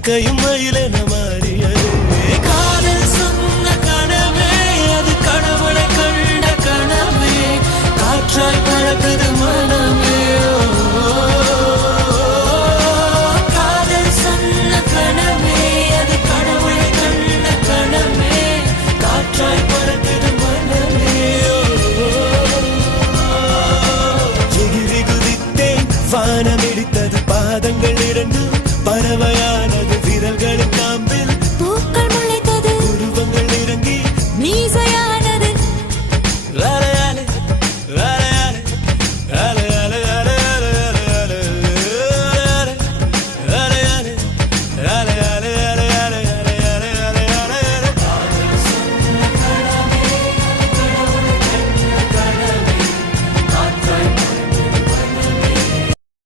இறக்கையும் மயிலென மாறியது. காதல் சொன்ன கனவே அது கடவுளை கண்ட கனவே, காற்றாய் பறக்குது மனமே. காதல் சொன்ன கனவே அது கடவுளை கண்ட கனவே, காற்றாய் பறக்குது மனமே. எகிரி குதித்தேன் வானமிடித்த